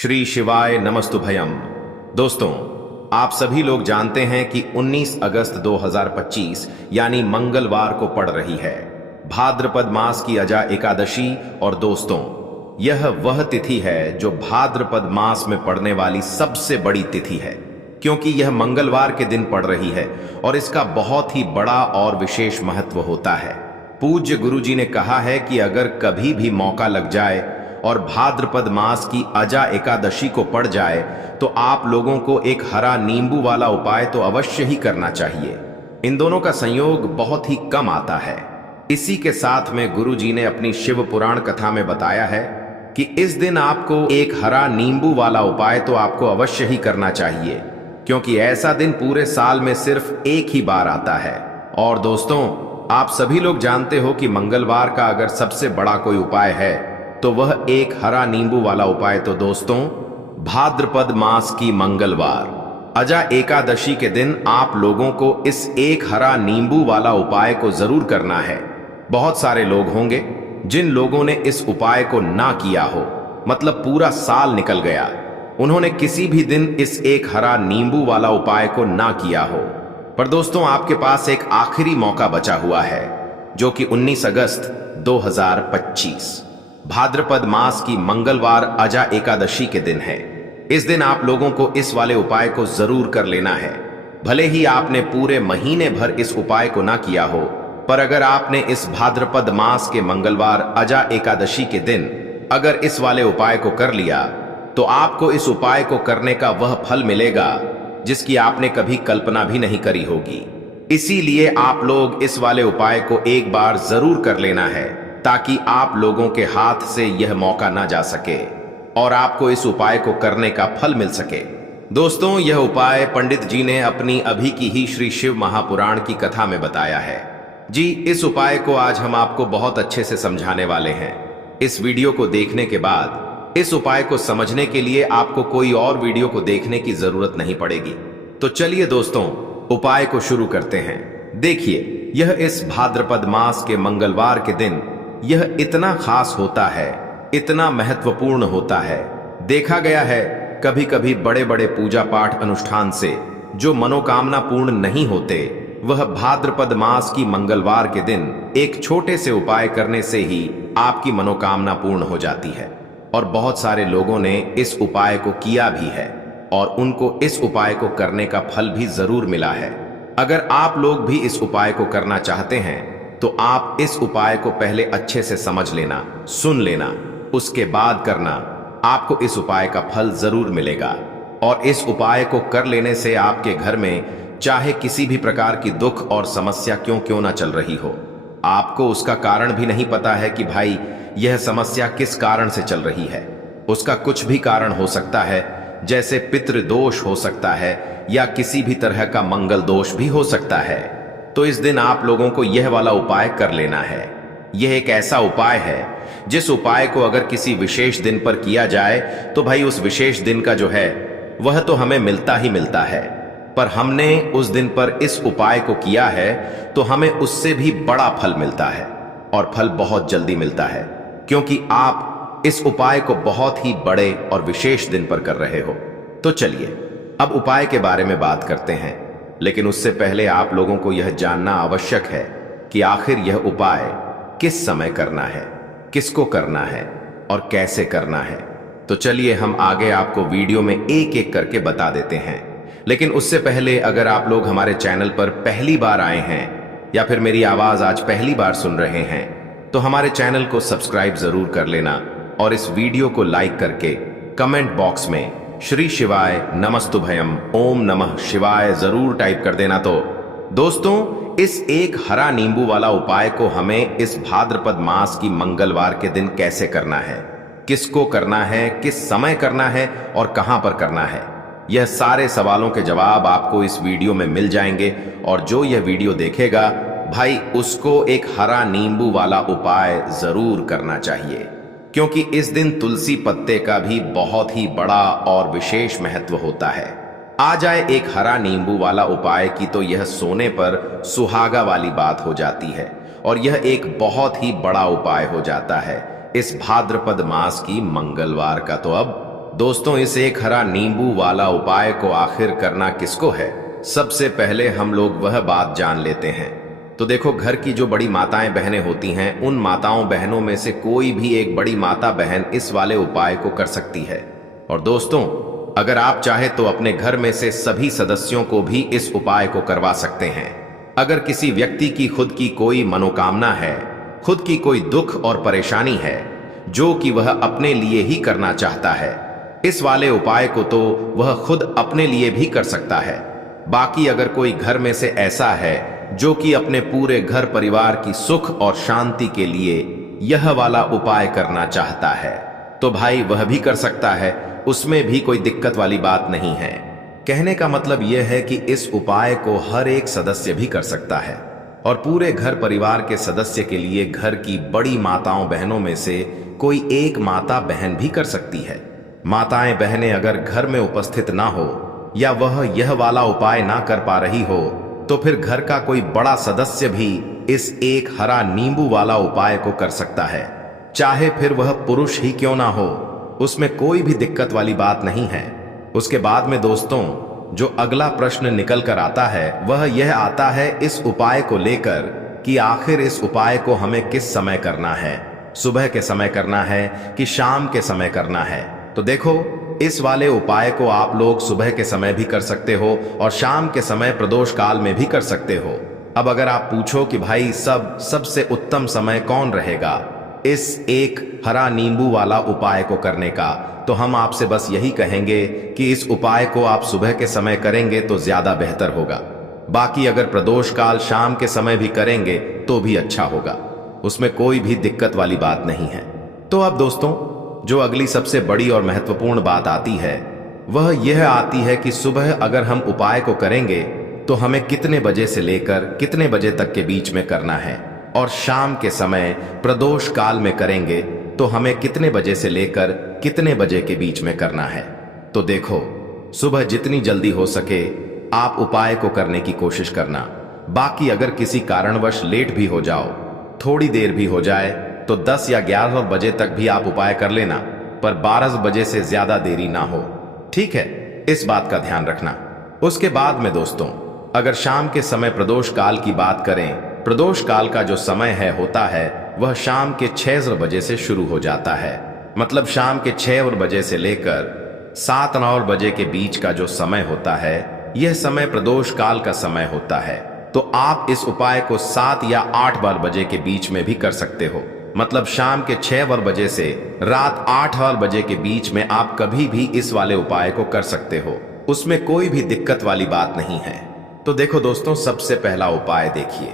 श्री शिवाय नमस्तुभयम। दोस्तों, आप सभी लोग जानते हैं कि 19 अगस्त 2025 यानी मंगलवार को पड़ रही है भाद्रपद मास की अजा एकादशी। और दोस्तों, यह वह तिथि है जो भाद्रपद मास में पड़ने वाली सबसे बड़ी तिथि है, क्योंकि यह मंगलवार के दिन पड़ रही है और इसका बहुत ही बड़ा और विशेष महत्व होता है। पूज्य गुरु जी ने कहा है कि अगर कभी भी मौका लग जाए और भाद्रपद मास की अजा एकादशी को पड़ जाए तो आप लोगों को एक हरा नींबू वाला उपाय तो अवश्य ही करना चाहिए। इन दोनों का संयोग बहुत ही कम आता है। इसी के साथ में गुरु जी ने अपनी शिव पुराण कथा में बताया है कि इस दिन आपको एक हरा नींबू वाला उपाय तो आपको अवश्य ही करना चाहिए, क्योंकि ऐसा दिन पूरे साल में सिर्फ एक ही बार आता है। और दोस्तों, आप सभी लोग जानते हो कि मंगलवार का अगर सबसे बड़ा कोई उपाय है तो वह एक हरा नींबू वाला उपाय तो दोस्तों भाद्रपद मास की मंगलवार अजा एकादशी के दिन आप लोगों को इस एक हरा नींबू वाला उपाय को जरूर करना है। बहुत सारे लोग होंगे जिन लोगों ने इस उपाय को ना किया हो, मतलब पूरा साल निकल गया, उन्होंने किसी भी दिन इस एक हरा नींबू वाला उपाय को ना किया हो। पर दोस्तों, आपके पास एक आखिरी मौका बचा हुआ है, जो कि 19 अगस्त 2025 भाद्रपद मास की मंगलवार अजा एकादशी के दिन है। इस दिन आप लोगों को इस वाले उपाय को जरूर कर लेना है। भले ही आपने पूरे महीने भर इस उपाय को ना किया हो, पर अगर आपने इस भाद्रपद मास के मंगलवार अजा एकादशी के दिन अगर इस वाले उपाय को कर लिया तो आपको इस उपाय को करने का वह फल मिलेगा जिसकी आपने कभी कल्पना भी नहीं करी होगी। इसीलिए आप लोग इस वाले उपाय को एक बार जरूर कर लेना है, ताकि आप लोगों के हाथ से यह मौका ना जा सके और आपको इस उपाय को करने का फल मिल सके। दोस्तों, यह उपाय पंडित जी ने अपनी अभी की ही श्री शिव महापुराण की कथा में बताया है। जी, इस उपाय को आज हम आपको बहुत अच्छे से समझाने वाले हैं। इस वीडियो को देखने के बाद इस उपाय को समझने के लिए आपको कोई और वीडियो को देखने की जरूरत नहीं पड़ेगी। तो चलिए दोस्तों, उपाय को शुरू करते हैं। देखिए, यह इस भाद्रपद मास के मंगलवार के दिन यह इतना खास होता है, इतना महत्वपूर्ण होता है। देखा गया है कभी कभी बड़े बड़े पूजा पाठ अनुष्ठान से जो मनोकामना पूर्ण नहीं होते, वह भाद्रपद मास की मंगलवार के दिन एक छोटे से उपाय करने से ही आपकी मनोकामना पूर्ण हो जाती है। और बहुत सारे लोगों ने इस उपाय को किया भी है और उनको इस उपाय को करने का फल भी जरूर मिला है। अगर आप लोग भी इस उपाय को करना चाहते हैं तो आप इस उपाय को पहले अच्छे से समझ लेना, सुन लेना, उसके बाद करना। आपको इस उपाय का फल जरूर मिलेगा। और इस उपाय को कर लेने से आपके घर में चाहे किसी भी प्रकार की दुख और समस्या क्यों ना चल रही हो, आपको उसका कारण भी नहीं पता है कि भाई यह समस्या किस कारण से चल रही है। उसका कुछ भी कारण हो सकता है, जैसे पितृदोष हो सकता है या किसी भी तरह का मंगल दोष भी हो सकता है। तो इस दिन आप लोगों को यह वाला उपाय कर लेना है। यह एक ऐसा उपाय है जिस उपाय को अगर किसी विशेष दिन पर किया जाए तो भाई उस विशेष दिन का जो है वह तो हमें मिलता ही मिलता है, पर हमने उस दिन पर इस उपाय को किया है तो हमें उससे भी बड़ा फल मिलता है, और फल बहुत जल्दी मिलता है, क्योंकि आप इस उपाय को बहुत ही बड़े और विशेष दिन पर कर रहे हो। तो चलिए अब उपाय के बारे में बात करते हैं, लेकिन उससे पहले आप लोगों को यह जानना आवश्यक है कि आखिर यह उपाय किस समय करना है, किसको करना है और कैसे करना है। तो चलिए हम आगे आपको वीडियो में एक एक करके बता देते हैं। लेकिन उससे पहले अगर आप लोग हमारे चैनल पर पहली बार आए हैं या फिर मेरी आवाज आज पहली बार सुन रहे हैं तो हमारे चैनल को सब्सक्राइब जरूर कर लेना और इस वीडियो को लाइक करके कमेंट बॉक्स में श्री शिवाय नमस्तुभयम ओम नमः शिवाय जरूर टाइप कर देना। तो दोस्तों, इस एक हरा नींबू वाला उपाय को हमें इस भाद्रपद मास की मंगलवार के दिन कैसे करना है, किसको करना है, किस समय करना है और कहां पर करना है, यह सारे सवालों के जवाब आपको इस वीडियो में मिल जाएंगे। और जो यह वीडियो देखेगा भाई, उसको एक हरा नींबू वाला उपाय जरूर करना चाहिए, क्योंकि इस दिन तुलसी पत्ते का भी बहुत ही बड़ा और विशेष महत्व होता है। आ जाए एक हरा नींबू वाला उपाय की तो यह सोने पर सुहागा वाली बात हो जाती है और यह एक बहुत ही बड़ा उपाय हो जाता है इस भाद्रपद मास की मंगलवार का। तो अब दोस्तों, इस एक हरा नींबू वाला उपाय को आखिर करना किसको है? सबसे पहले हम लोग वह बात जान लेते हैं। तो देखो, घर की जो बड़ी माताएं बहनें होती हैं, उन माताओं बहनों में से कोई भी एक बड़ी माता बहन इस वाले उपाय को कर सकती है। और दोस्तों, अगर आप चाहे तो अपने घर में से सभी सदस्यों को भी इस उपाय को करवा सकते हैं। अगर किसी व्यक्ति की खुद की कोई मनोकामना है, खुद की कोई दुख और परेशानी है जो कि वह अपने लिए ही करना चाहता है, इस वाले उपाय को तो वह खुद अपने लिए भी कर सकता है। बाकी अगर कोई घर में से ऐसा है जो कि अपने पूरे घर परिवार की सुख और शांति के लिए यह वाला उपाय करना चाहता है, तो भाई वह भी कर सकता है, उसमें भी कोई दिक्कत वाली बात नहीं है। कहने का मतलब यह है कि इस उपाय को हर एक सदस्य भी कर सकता है और पूरे घर परिवार के सदस्य के लिए घर की बड़ी माताओं बहनों में से कोई एक माता बहन भी कर सकती है। माताएं बहनें अगर घर में उपस्थित ना हो या वह यह वाला उपाय ना कर पा रही हो, तो फिर घर का कोई बड़ा सदस्य भी इस एक हरा नींबू वाला उपाय को कर सकता है, चाहे फिर वह पुरुष ही क्यों ना हो, उसमें कोई भी दिक्कत वाली बात नहीं है। उसके बाद में दोस्तों, जो अगला प्रश्न निकल कर आता है वह यह आता है इस उपाय को लेकर कि आखिर इस उपाय को हमें किस समय करना है, सुबह के समय करना है कि शाम के समय करना है। तो देखो, इस वाले उपाय को आप लोग सुबह के समय भी कर सकते हो और शाम के समय प्रदोष काल में भी कर सकते हो। अब अगर आप पूछो कि भाई सबसे उत्तम समय कौन रहेगा इस एक हरा नींबू वाला उपाय को करने का, तो हम आपसे बस यही कहेंगे कि इस उपाय को आप सुबह के समय करेंगे तो ज्यादा बेहतर होगा। बाकी अगर प्रदोष काल शाम के समय भी करेंगे तो भी अच्छा होगा, उसमें कोई भी दिक्कत वाली बात नहीं है। तो अब दोस्तों, जो अगली सबसे बड़ी और महत्वपूर्ण बात आती है वह यह आती है कि सुबह अगर हम उपाय को करेंगे तो हमें कितने बजे से लेकर कितने बजे तक के बीच में करना है, और शाम के समय प्रदोष काल में करेंगे तो हमें कितने बजे से लेकर कितने बजे के बीच में करना है। तो देखो, सुबह जितनी जल्दी हो सके आप उपाय को करने की कोशिश करना। बाकी अगर किसी कारणवश लेट भी हो जाओ, थोड़ी देर भी हो जाए, तो 10 या 11 बजे तक भी आप उपाय कर लेना, पर 12 बजे से ज्यादा देरी ना हो, ठीक है? इस बात का ध्यान रखना। उसके बाद में दोस्तों, अगर शाम के समय प्रदोष काल की बात करें, प्रदोष काल का जो समय होता है वह शाम के 6 बजे से शुरू हो जाता है। मतलब शाम के 6 बजे से लेकर 7-9 बजे के बीच का जो समय होता है, यह समय प्रदोष काल का समय होता है। तो आप इस उपाय को 7 या 8 बजे के बीच में भी कर सकते हो। मतलब शाम के 6 बजे से रात 8 बजे के बीच में आप कभी भी इस वाले उपाय को कर सकते हो, उसमें कोई भी दिक्कत वाली बात नहीं है। तो देखो दोस्तों, सबसे पहला उपाय देखिए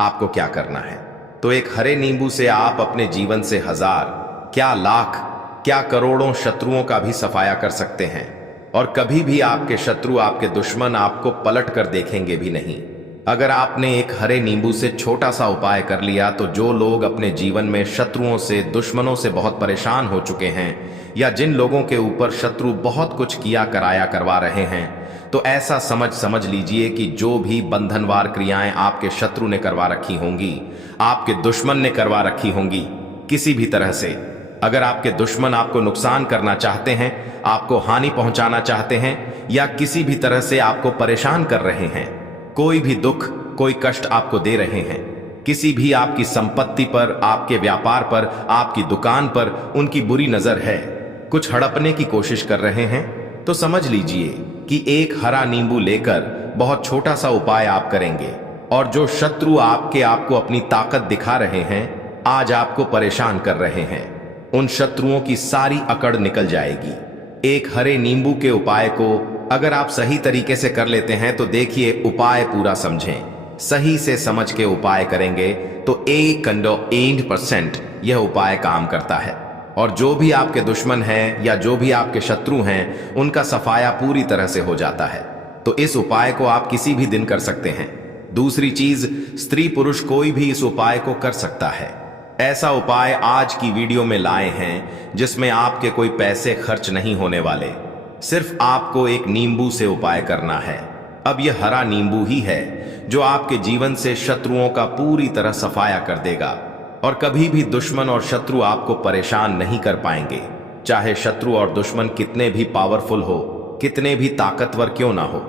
आपको क्या करना है। तो एक हरे नींबू से आप अपने जीवन से 1000, क्या लाख, क्या करोड़ों शत्रुओं का भी सफाया कर सकते हैं, और कभी भी आपके शत्रु, आपके दुश्मन आपको पलट कर देखेंगे भी नहीं। अगर आपने एक हरे नींबू से छोटा सा उपाय कर लिया, तो जो लोग अपने जीवन में शत्रुओं से, दुश्मनों से बहुत परेशान हो चुके हैं, या जिन लोगों के ऊपर शत्रु बहुत कुछ किया कराया करवा रहे हैं, तो ऐसा समझ लीजिए कि जो भी बंधनवार क्रियाएं आपके शत्रु ने करवा रखी होंगी, आपके दुश्मन ने करवा रखी होंगी किसी भी तरह से। अगर आपके दुश्मन आपको नुकसान करना चाहते हैं, आपको हानि पहुंचाना चाहते हैं, या किसी भी तरह से आपको परेशान कर रहे हैं, कोई भी दुख, कोई कष्ट आपको दे रहे हैं, किसी भी आपकी संपत्ति पर, आपके व्यापार पर, आपकी दुकान पर उनकी बुरी नजर है, कुछ हड़पने की कोशिश कर रहे हैं, तो समझ लीजिए कि एक हरा नींबू लेकर बहुत छोटा सा उपाय आप करेंगे, और जो शत्रु आपको अपनी ताकत दिखा रहे हैं, आज आपको परेशान कर रहे हैं, उन शत्रुओं की सारी अकड़ निकल जाएगी। एक हरे नींबू के उपाय को अगर आप सही तरीके से कर लेते हैं, तो देखिए, उपाय पूरा समझें, सही से समझ के उपाय करेंगे तो 100% यह उपाय काम करता है, और जो भी आपके दुश्मन हैं या जो भी आपके शत्रु हैं, उनका सफाया पूरी तरह से हो जाता है। तो इस उपाय को आप किसी भी दिन कर सकते हैं। दूसरी चीज, स्त्री पुरुष कोई भी इस उपाय को कर सकता है। ऐसा उपाय आज की वीडियो में लाए हैं जिसमें आपके कोई पैसे खर्च नहीं होने वाले, सिर्फ आपको एक नींबू से उपाय करना है। अब यह हरा नींबू ही है जो आपके जीवन से शत्रुओं का पूरी तरह सफाया कर देगा, और कभी भी दुश्मन और शत्रु आपको परेशान नहीं कर पाएंगे। चाहे शत्रु और दुश्मन कितने भी पावरफुल हो, कितने भी ताकतवर क्यों ना हो,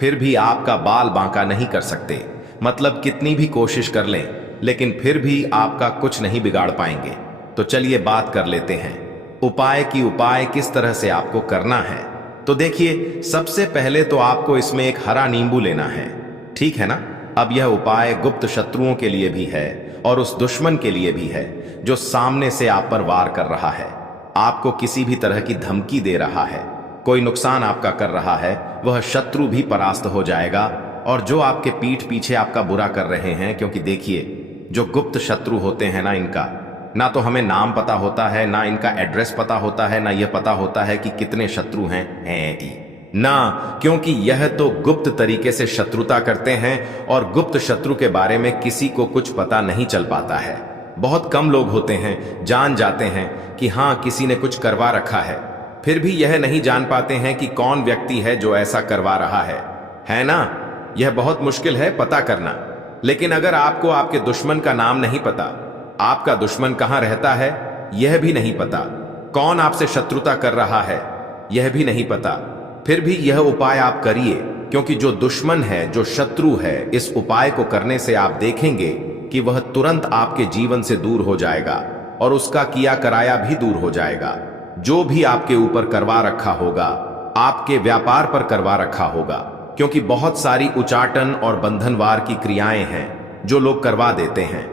फिर भी आपका बाल बांका नहीं कर सकते। मतलब कितनी भी कोशिश कर लें, लेकिन फिर भी आपका कुछ नहीं बिगाड़ पाएंगे। तो चलिए बात कर लेते हैं उपाय किस तरह से आपको करना है। तो देखिए, सबसे पहले तो आपको इसमें एक हरा नींबू लेना है, ठीक है ना। अब यह उपाय गुप्त शत्रुओं के लिए भी है और उस दुश्मन के लिए भी है जो सामने से आप पर वार कर रहा है, आपको किसी भी तरह की धमकी दे रहा है, कोई नुकसान आपका कर रहा है। वह शत्रु भी परास्त हो जाएगा। और जो आपके पीठ पीछे आपका बुरा कर रहे हैं, क्योंकि देखिए, जो गुप्त शत्रु होते हैं ना, इनका ना तो हमें नाम पता होता है, ना इनका एड्रेस पता होता है, ना यह पता होता है कि कितने शत्रु हैं ना, क्योंकि यह तो गुप्त तरीके से शत्रुता करते हैं और गुप्त शत्रु के बारे में किसी को कुछ पता नहीं चल पाता है। बहुत कम लोग होते हैं जान जाते हैं कि हाँ, किसी ने कुछ करवा रखा है, फिर भी यह नहीं जान पाते हैं कि कौन व्यक्ति है जो ऐसा करवा रहा है ना। यह बहुत मुश्किल है पता करना। लेकिन अगर आपको आपके दुश्मन का नाम नहीं पता, आपका दुश्मन कहां रहता है यह भी नहीं पता, कौन आपसे शत्रुता कर रहा है यह भी नहीं पता, फिर भी यह उपाय आप करिए, क्योंकि जो दुश्मन है, जो शत्रु है, इस उपाय को करने से आप देखेंगे कि वह तुरंत आपके जीवन से दूर हो जाएगा और उसका किया कराया भी दूर हो जाएगा। जो भी आपके ऊपर करवा रखा होगा, आपके व्यापार पर करवा रखा होगा, क्योंकि बहुत सारी उचाटन और बंधनवार की क्रियाएं हैं जो लोग करवा देते हैं।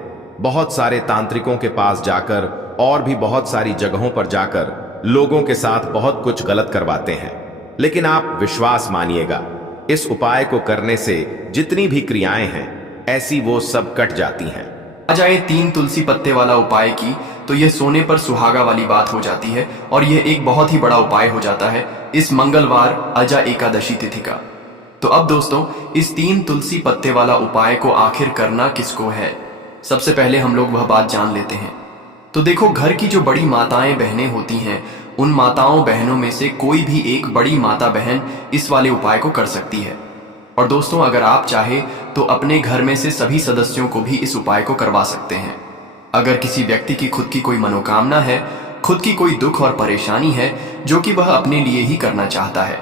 बहुत सारे तांत्रिकों के पास जाकर और भी बहुत सारी जगहों पर जाकर लोगों के साथ बहुत कुछ गलत करवाते हैं। लेकिन आप विश्वास मानिएगा, इस उपाय को करने से जितनी भी क्रियाएं हैं ऐसी वो सब कट जाती हैं। आ जाए 3 तुलसी पत्ते वाला उपाय की, तो यह सोने पर सुहागा वाली बात हो जाती है और यह एक बहुत ही बड़ा उपाय हो जाता है इस मंगलवार अजा एकादशी तिथि का। तो अब दोस्तों, इस 3 तुलसी पत्ते वाला उपाय को आखिर करना किसको है, सबसे पहले हम लोग वह बात जान लेते हैं। तो देखो, घर की जो बड़ी माताएं बहनें होती हैं, उन माताओं बहनों में से कोई भी एक बड़ी माता बहन इस वाले उपाय को कर सकती है। और दोस्तों, अगर आप चाहे तो अपने घर में से सभी सदस्यों को भी इस उपाय को करवा सकते हैं। अगर किसी व्यक्ति की खुद की कोई मनोकामना है, खुद की कोई दुख और परेशानी है जो कि वह अपने लिए ही करना चाहता है,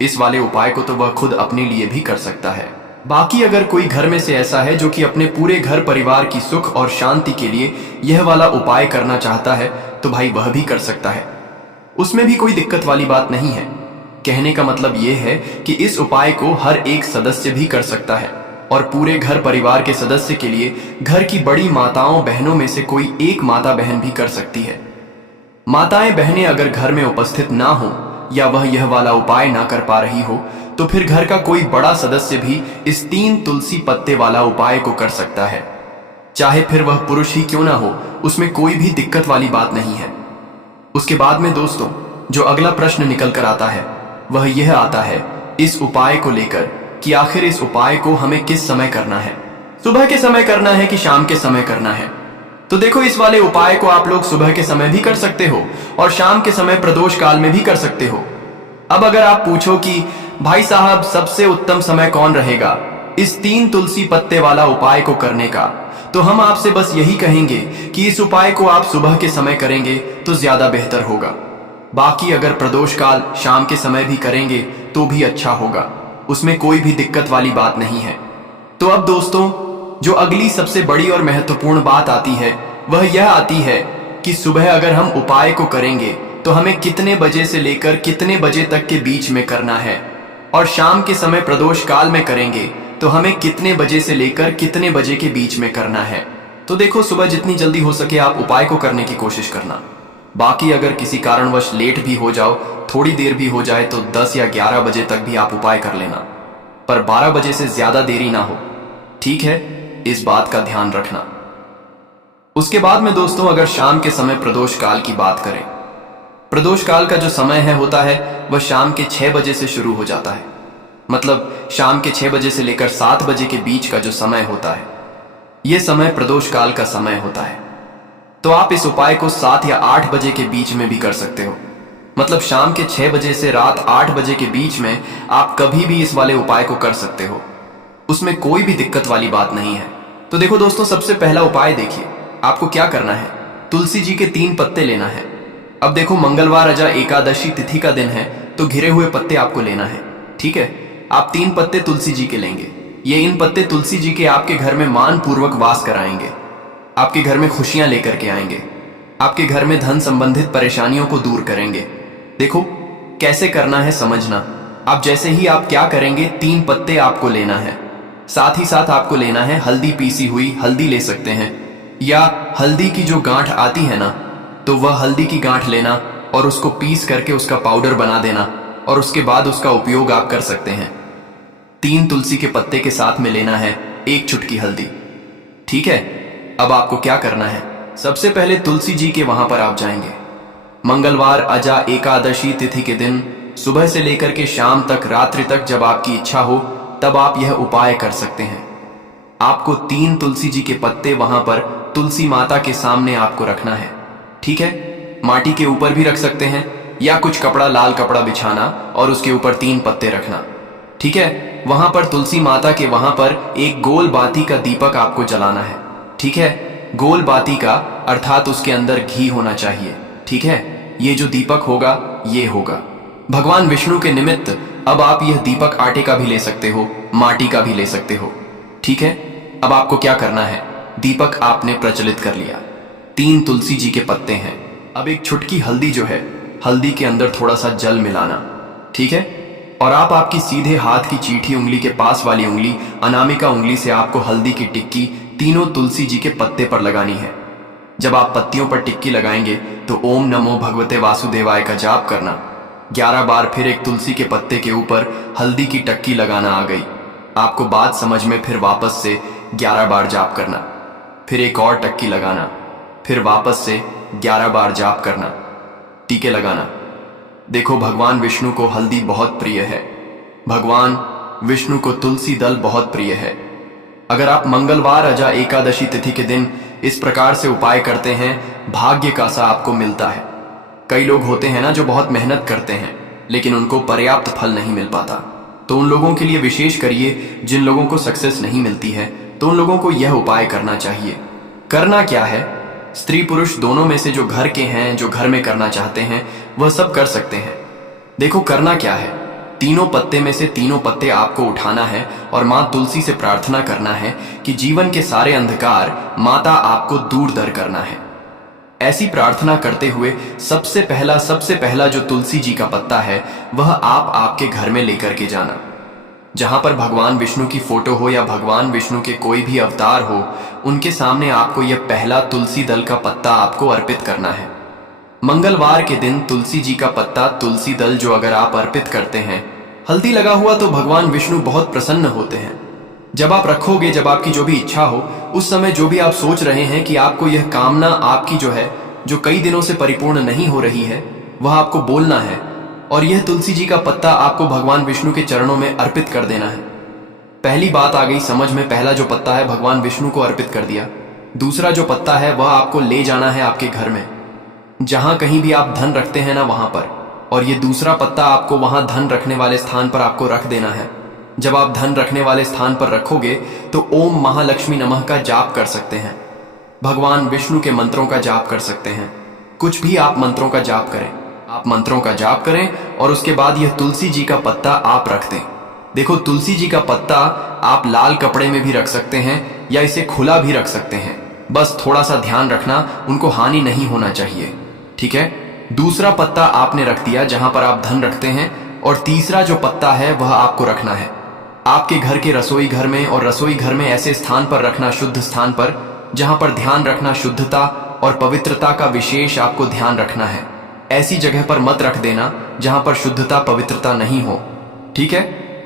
इस वाले उपाय को तो वह खुद अपने लिए भी कर सकता है। बाकी अगर कोई घर में से ऐसा है जो कि अपने पूरे घर परिवार की सुख और शांति के लिए यह वाला उपाय करना चाहता है, तो भाई वह भी कर सकता है, उसमें भी कोई दिक्कत वाली बात नहीं है। कहने का मतलब यह है कि इस उपाय को हर एक सदस्य भी कर सकता है और पूरे घर परिवार के सदस्य के लिए घर की बड़ी माताओं बहनों में से कोई एक माता बहन भी कर सकती है। माताएं बहनें अगर घर में उपस्थित ना हो या वह यह वाला उपाय ना कर पा रही हो, तो फिर घर का कोई बड़ा सदस्य भी इस 3 तुलसी पत्ते वाला उपाय को कर सकता है, चाहे फिर वह पुरुष ही क्यों ना हो, उसमें कोई भी दिक्कत वाली बात नहीं है। उसके बाद में दोस्तों, जो अगला प्रश्न निकल कर आता है वह यह आता है इस उपाय को लेकर कि आखिर इस उपाय को हमें किस समय करना है, सुबह के समय करना है कि शाम के समय करना है। तो देखो, इस वाले उपाय को आप लोग सुबह के समय भी कर सकते हो और शाम के समय प्रदोष काल में भी कर सकते हो। अब अगर आप पूछो कि भाई साहब सबसे उत्तम समय कौन रहेगा इस 3 तुलसी पत्ते वाला उपाय को करने का, तो हम आपसे बस यही कहेंगे कि इस उपाय को आप सुबह के समय करेंगे तो ज्यादा बेहतर होगा। बाकी अगर प्रदोष काल शाम के समय भी करेंगे तो भी अच्छा होगा, उसमें कोई भी दिक्कत वाली बात नहीं है। तो अब दोस्तों, जो अगली सबसे बड़ी और महत्वपूर्ण बात आती है वह यह आती है कि सुबह अगर हम उपाय को करेंगे तो हमें कितने बजे से लेकर कितने बजे तक के बीच में करना है, और शाम के समय प्रदोष काल में करेंगे तो हमें कितने बजे से लेकर कितने बजे के बीच में करना है। तो देखो, सुबह जितनी जल्दी हो सके आप उपाय को करने की कोशिश करना। बाकी अगर किसी कारणवश लेट भी हो जाओ, थोड़ी देर भी हो जाए, तो 10 या 11 बजे तक भी आप उपाय कर लेना, पर 12 बजे से ज्यादा देरी ना हो, ठीक है, इस बात का ध्यान रखना। उसके बाद में दोस्तों, अगर शाम के समय प्रदोष काल की बात करें, प्रदोष काल का जो समय है होता है वह शाम के 6 बजे से शुरू हो जाता है। मतलब शाम के 6 बजे से लेकर 7 बजे के बीच का जो समय होता है, यह समय प्रदोष काल का समय होता है। तो आप इस उपाय को 7 या 8 बजे के बीच में भी कर सकते हो। मतलब शाम के 6 बजे से रात 8 बजे के बीच में आप कभी भी इस वाले उपाय को कर सकते हो, उसमें कोई भी दिक्कत वाली बात नहीं है। तो देखो दोस्तों, सबसे पहला उपाय देखिए, आपको क्या करना है, तुलसी जी के 3 पत्ते लेना है। अब देखो, मंगलवार अजा एकादशी तिथि का दिन है, तो घिरे हुए पत्ते आपको लेना है। ठीक है, आप 3 पत्ते तुलसी जी के लेंगे। ये इन पत्ते तुलसी जी के आपके घर में मान पूर्वक वास कराएंगे, आपके घर में खुशियां लेकर के आएंगे, आपके घर में धन संबंधित परेशानियों को दूर करेंगे। देखो कैसे करना है समझना। आप जैसे ही आप क्या करेंगे, 3 पत्ते आपको लेना है। साथ ही साथ आपको लेना है हल्दी, पीसी हुई हल्दी ले सकते हैं, या हल्दी की जो गांठ आती है ना, तो वह हल्दी की गांठ लेना और उसको पीस करके उसका पाउडर बना देना, और उसके बाद उसका उपयोग आप कर सकते हैं। 3 तुलसी के पत्ते के साथ में लेना है 1 चुटकी हल्दी। ठीक है, अब आपको क्या करना है, सबसे पहले तुलसी जी के वहां पर आप जाएंगे। मंगलवार अजा एकादशी तिथि के दिन सुबह से लेकर के शाम तक, रात्रि तक, जब आपकी इच्छा हो तब आप यह उपाय कर सकते हैं। आपको 3 तुलसी जी के पत्ते वहां पर तुलसी माता के सामने आपको रखना है। ठीक है, माटी के ऊपर भी रख सकते हैं, या कुछ कपड़ा, लाल कपड़ा बिछाना और उसके ऊपर 3 पत्ते रखना। ठीक है, वहां पर तुलसी माता के वहां पर एक गोल बाती का दीपक आपको जलाना है। ठीक है, गोल बाती का अर्थात उसके अंदर घी होना चाहिए। ठीक है, ये जो दीपक होगा ये होगा भगवान विष्णु के निमित्त। अब आप यह दीपक आटे का भी ले सकते हो, माटी का भी ले सकते हो। ठीक है, अब आपको क्या करना है, दीपक आपने प्रज्वलित कर लिया, 3 तुलसी जी के पत्ते हैं। अब एक छुटकी हल्दी जो है, हल्दी के अंदर थोड़ा सा जल मिलाना। ठीक है, और आप आपकी सीधे हाथ की चीठी उंगली के पास वाली उंगली, अनामिका उंगली से आपको हल्दी की टिक्की तीनों तुलसी जी के पत्ते पर लगानी है। जब आप पत्तियों पर टिक्की लगाएंगे तो ओम नमो भगवते वासुदेवाय का जाप करना। 11 बार फिर एक तुलसी के पत्ते के ऊपर हल्दी की टक्की लगाना आ गई। आपको बात समझ में, फिर वापस से 11 बार जाप करना, फिर एक और टक्की लगाना, फिर वापस से 11 बार जाप करना, टीके लगाना। देखो, भगवान विष्णु को हल्दी बहुत प्रिय है, भगवान विष्णु को तुलसी दल बहुत प्रिय है। अगर आप मंगलवार अजा एकादशी तिथि के दिन इस प्रकार से उपाय करते हैं, भाग्य का सा आपको मिलता है। कई लोग होते हैं ना जो बहुत मेहनत करते हैं लेकिन उनको पर्याप्त फल नहीं मिल पाता, तो उन लोगों के लिए विशेष करिए। जिन लोगों को सक्सेस नहीं मिलती है तो उन लोगों को यह उपाय करना चाहिए। करना क्या है, स्त्री पुरुष दोनों में से जो घर के हैं, जो घर में करना चाहते हैं, वह सब कर सकते हैं। देखो करना क्या है, तीनों पत्ते में से तीनों पत्ते आपको उठाना है और मां तुलसी से प्रार्थना करना है कि जीवन के सारे अंधकार माता आपको दूर दर करना है। ऐसी प्रार्थना करते हुए सबसे पहला जो तुलसी जी का पत्ता है वह आप आपके घर में लेकर के जाना। जहां पर भगवान विष्णु की फोटो हो या भगवान विष्णु के कोई भी अवतार हो, उनके सामने आपको यह पहला तुलसी दल का पत्ता आपको अर्पित करना है। मंगलवार के दिन तुलसी जी का पत्ता, तुलसी दल जो अगर आप अर्पित करते हैं, हल्दी लगा हुआ, तो भगवान विष्णु बहुत प्रसन्न होते हैं। जब आप रखोगे, जब आपकी जो भी इच्छा हो, उस समय जो भी आप सोच रहे हैं कि आपको यह कामना आपकी जो है, जो कई दिनों से परिपूर्ण नहीं हो रही है, वह आपको बोलना है और यह तुलसी जी का पत्ता आपको भगवान विष्णु के चरणों में अर्पित कर देना है। पहली बात आ गई समझ में, पहला जो पत्ता है भगवान विष्णु को अर्पित कर दिया। दूसरा जो पत्ता है वह आपको ले जाना है आपके घर में, जहां कहीं भी आप धन रखते हैं ना वहां पर, और ये दूसरा पत्ता आपको वहां धन रखने वाले स्थान पर आपको रख देना है। जब आप धन रखने वाले स्थान पर रखोगे तो ओम महालक्ष्मी नमः का जाप कर सकते हैं, भगवान विष्णु के मंत्रों का जाप कर सकते हैं, कुछ भी आप मंत्रों का जाप करें, आप मंत्रों का जाप करें और उसके बाद यह तुलसी जी का पत्ता आप रख दें। देखो तुलसी जी का पत्ता आप लाल कपड़े में भी रख सकते हैं या इसे खुला भी रख सकते हैं, बस थोड़ा सा ध्यान रखना, उनको हानि नहीं होना चाहिए। ठीक है, दूसरा पत्ता आपने रख दिया जहां पर आप धन रखते हैं, और तीसरा जो पत्ता है वह आपको रखना है आपके घर के रसोई घर में, और रसोई घर में ऐसे स्थान पर रखना, शुद्ध स्थान पर, जहां पर ध्यान रखना, शुद्धता और पवित्रता का विशेष आपको ध्यान रखना है। ऐसी जगह पर मत रख देना जहां पर शुद्धता पवित्रता नहीं हो। ठीक है,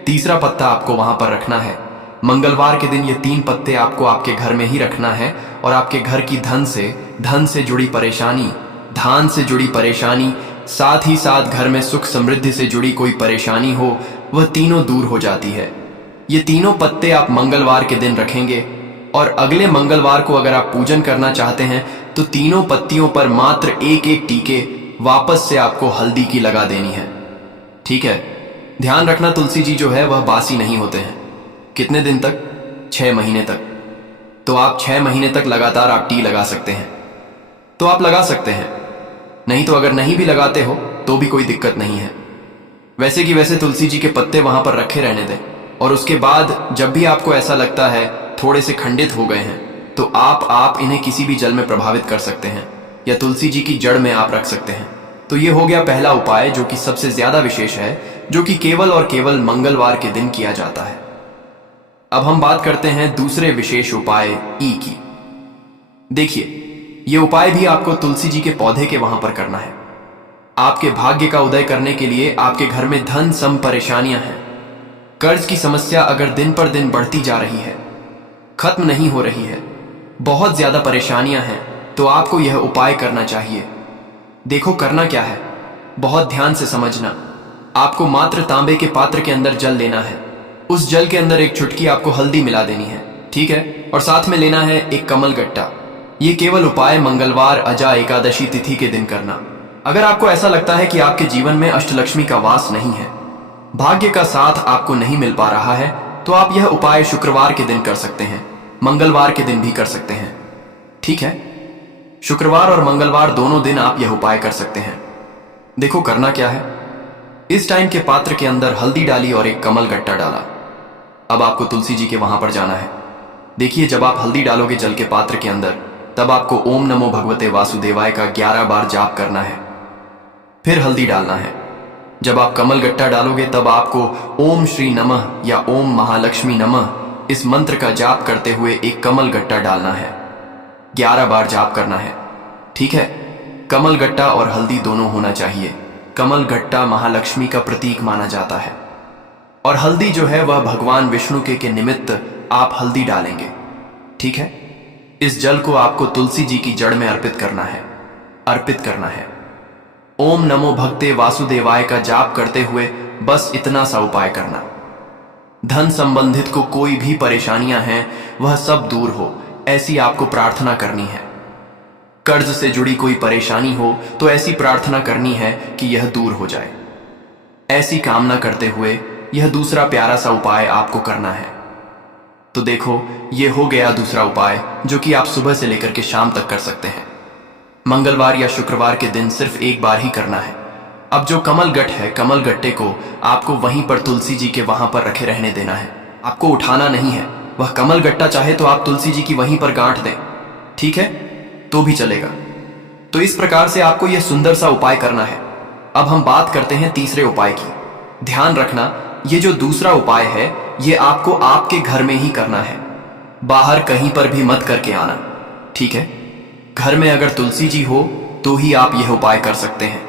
तीसरा पत्ता आपको वहां पर रखना है। मंगलवार के दिन ये 3 पत्ते आपको आपके घर में ही रखना है, और आपके घर की धन से जुड़ी परेशानी, धान से जुड़ी परेशानी, साथ ही साथ घर में सुख समृद्धि से जुड़ी कोई परेशानी हो, वह तीनों दूर हो जाती है। ये तीनों पत्ते आप मंगलवार के दिन रखेंगे, और अगले मंगलवार को अगर आप पूजन करना चाहते हैं तो तीनों पत्तियों पर मात्र एक एक टीके वापस से आपको हल्दी की लगा देनी है। ठीक है, ध्यान रखना तुलसी जी जो है वह बासी नहीं होते हैं। कितने दिन तक? 6 महीने तक। तो आप 6 महीने तक लगातार आप टी लगा सकते हैं, तो आप लगा सकते हैं। नहीं तो अगर नहीं भी लगाते हो तो भी कोई दिक्कत नहीं है। वैसे कि वैसे तुलसी जी के पत्ते वहां पर रखे रहने दें, और उसके बाद जब भी आपको ऐसा लगता है थोड़े से खंडित हो गए हैं तो आप इन्हें किसी भी जल में प्रभावित कर सकते हैं या तुलसी जी की जड़ में आप रख सकते हैं। तो ये हो गया पहला उपाय जो कि सबसे ज्यादा विशेष है, जो कि केवल और केवल मंगलवार के दिन किया जाता है। अब हम बात करते हैं दूसरे विशेष उपाय ई की। देखिए, ये उपाय भी आपको तुलसी जी के पौधे के वहां पर करना है। आपके भाग्य का उदय करने के लिए आपके घर में धन सम परेशानियां हैं, कर्ज की समस्या अगर दिन पर दिन बढ़ती जा रही है, खत्म नहीं हो रही है, बहुत ज्यादा परेशानियां हैं, तो आपको यह उपाय करना चाहिए। देखो करना क्या है, बहुत ध्यान से समझना। आपको मात्र तांबे के पात्र के अंदर जल लेना है। उस जल के अंदर एक चुटकी आपको हल्दी मिला देनी है, ठीक है, और साथ में लेना है एक कमल गट्टा। ये केवल उपाय मंगलवार अजा एकादशी तिथि के दिन करना। अगर आपको ऐसा लगता है कि आपके जीवन में अष्टलक्ष्मी का वास नहीं है, भाग्य का साथ आपको नहीं मिल पा रहा है, तो आप यह उपाय शुक्रवार के दिन कर सकते हैं, मंगलवार के दिन भी कर सकते हैं, ठीक है। शुक्रवार और मंगलवार दोनों दिन आप यह उपाय कर सकते हैं। देखो करना क्या है, इस टाइम के पात्र के अंदर हल्दी डाली और एक कमल गट्टा डाला। अब आपको तुलसी जी के वहां पर जाना है। देखिए, जब आप हल्दी डालोगे जल के पात्र के अंदर, तब आपको ओम नमो भगवते वासुदेवाय का 11 बार जाप करना है, फिर हल्दी डालना है। जब आप कमल गट्टा डालोगे तब आपको ओम श्री नमः या ओम महालक्ष्मी नमः इस मंत्र का जाप करते हुए एक कमल गट्टा डालना है, 11 बार जाप करना है, ठीक है। कमल गट्टा और हल्दी दोनों होना चाहिए। कमल गट्टा महालक्ष्मी का प्रतीक माना जाता है, और हल्दी जो है वह भगवान विष्णु के निमित्त आप हल्दी डालेंगे, ठीक है। इस जल को आपको तुलसी जी की जड़ में अर्पित करना है। ओम नमो भगते वासुदेवाय का जाप करते हुए बस इतना सा उपाय करना। धन संबंधित को कोई भी परेशानियां हैं वह सब दूर हो, ऐसी आपको प्रार्थना करनी है। कर्ज से जुड़ी कोई परेशानी हो तो ऐसी प्रार्थना करनी है कि यह दूर हो जाए। ऐसी कामना करते हुए यह दूसरा प्यारा सा उपाय आपको करना है। तो देखो, यह हो गया दूसरा उपाय जो कि आप सुबह से लेकर के शाम तक कर सकते हैं। मंगलवार या शुक्रवार के दिन सिर्फ एक बार ही करना है। अब जो कमल गट्ट है, कमल गट्टे को आपको वहीं पर तुलसी जी के वहां पर रखे रहने देना है, आपको उठाना नहीं है। वह कमल गट्टा चाहे तो आप तुलसी जी की वहीं पर गांठ दें, ठीक है, तो भी चलेगा। तो इस प्रकार से आपको यह सुंदर सा उपाय करना है। अब हम बात करते हैं तीसरे उपाय की। ध्यान रखना, ये जो दूसरा उपाय है ये आपको आपके घर में ही करना है, बाहर कहीं पर भी मत करके आना, ठीक है। घर में अगर तुलसी जी हो तो ही आप यह उपाय कर सकते हैं।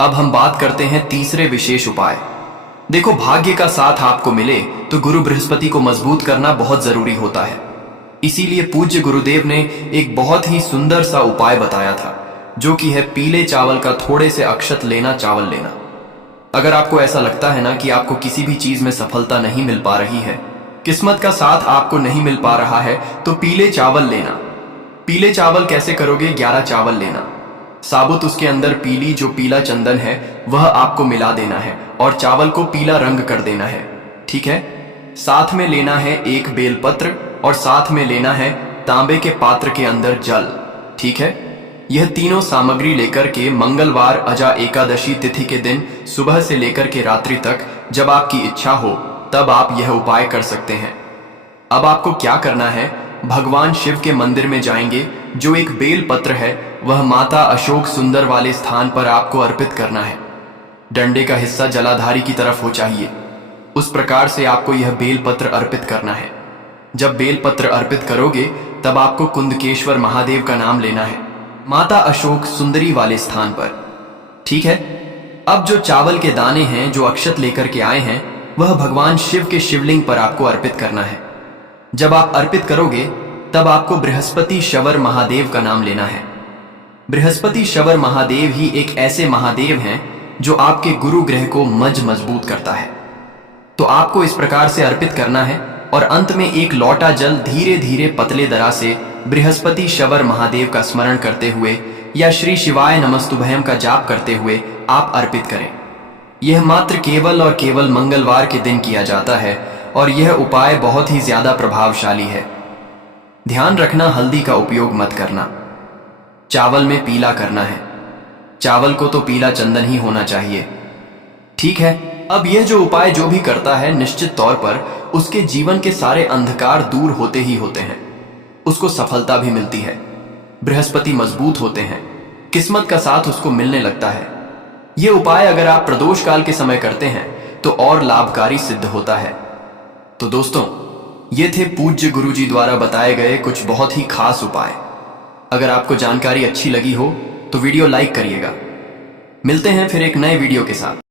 अब हम बात करते हैं तीसरे विशेष उपाय। देखो, भाग्य का साथ आपको मिले तो गुरु बृहस्पति को मजबूत करना बहुत जरूरी होता है। इसीलिए पूज्य गुरुदेव ने एक बहुत ही सुंदर सा उपाय बताया था, जो कि है पीले चावल का थोड़े से अक्षत लेना, चावल लेना। अगर आपको ऐसा लगता है ना कि आपको किसी भी चीज में सफलता नहीं मिल पा रही है, किस्मत का साथ आपको नहीं मिल पा रहा है, तो पीले चावल लेना। पीले चावल कैसे करोगे? 11 चावल लेना, साबुत उसके अंदर पीली जो पीला चंदन है वह आपको मिला देना है और चावल को पीला रंग कर देना है, ठीक है। साथ में लेना है एक बेलपत्र और साथ में लेना है तांबे के पात्र के अंदर जल, ठीक है। यह तीनों सामग्री लेकर के मंगलवार अजा एकादशी तिथि के दिन सुबह से लेकर के रात्रि तक जब आपकी इच्छा हो तब आप यह उपाय कर सकते हैं। अब आपको क्या करना है, भगवान शिव के मंदिर में जाएंगे, जो एक बेल पत्र है वह माता अशोक सुंदर वाले स्थान पर आपको अर्पित करना है। डंडे का हिस्सा जलाधारी की तरफ हो चाहिए, उस प्रकार से आपको यह बेल पत्र अर्पित करना है। जब बेल पत्र अर्पित करोगे तब आपको कुंदकेश्वर महादेव का नाम लेना है, माता अशोक सुंदरी वाले स्थान पर, ठीक है। अब जो चावल के दाने हैं जो अक्षत लेकर के आए हैं वह भगवान शिव के शिवलिंग पर आपको अर्पित करना है। जब आप अर्पित करोगे तब आपको बृहस्पति शवर महादेव का नाम लेना है। बृहस्पति शवर महादेव ही एक ऐसे महादेव हैं जो आपके गुरु ग्रह को मजबूत करता है। तो आपको इस प्रकार से अर्पित करना है और अंत में एक लौटा जल धीरे धीरे पतले दरा से बृहस्पति शवर महादेव का स्मरण करते हुए या श्री शिवाय नमस्तुभयम का जाप करते हुए आप अर्पित करें। यह मात्र केवल और केवल मंगलवार के दिन किया जाता है और यह उपाय बहुत ही ज्यादा प्रभावशाली है। ध्यान रखना, हल्दी का उपयोग मत करना। चावल में पीला करना है। चावल को तो पीला चंदन ही होना चाहिए। ठीक है, अब यह जो उपाय जो भी करता है निश्चित तौर पर उसके जीवन के सारे अंधकार दूर होते ही होते हैं, उसको सफलता भी मिलती है, बृहस्पति मजबूत होते हैं, किस्मत का साथ उसको मिलने लगता है। यह उपाय अगर आप प्रदोष काल के समय करते हैं तो और लाभकारी सिद्ध होता है। तो दोस्तों, ये थे पूज्य गुरुजी द्वारा बताए गए कुछ बहुत ही खास उपाय। अगर आपको जानकारी अच्छी लगी हो तो वीडियो लाइक करिएगा। मिलते हैं फिर एक नए वीडियो के साथ।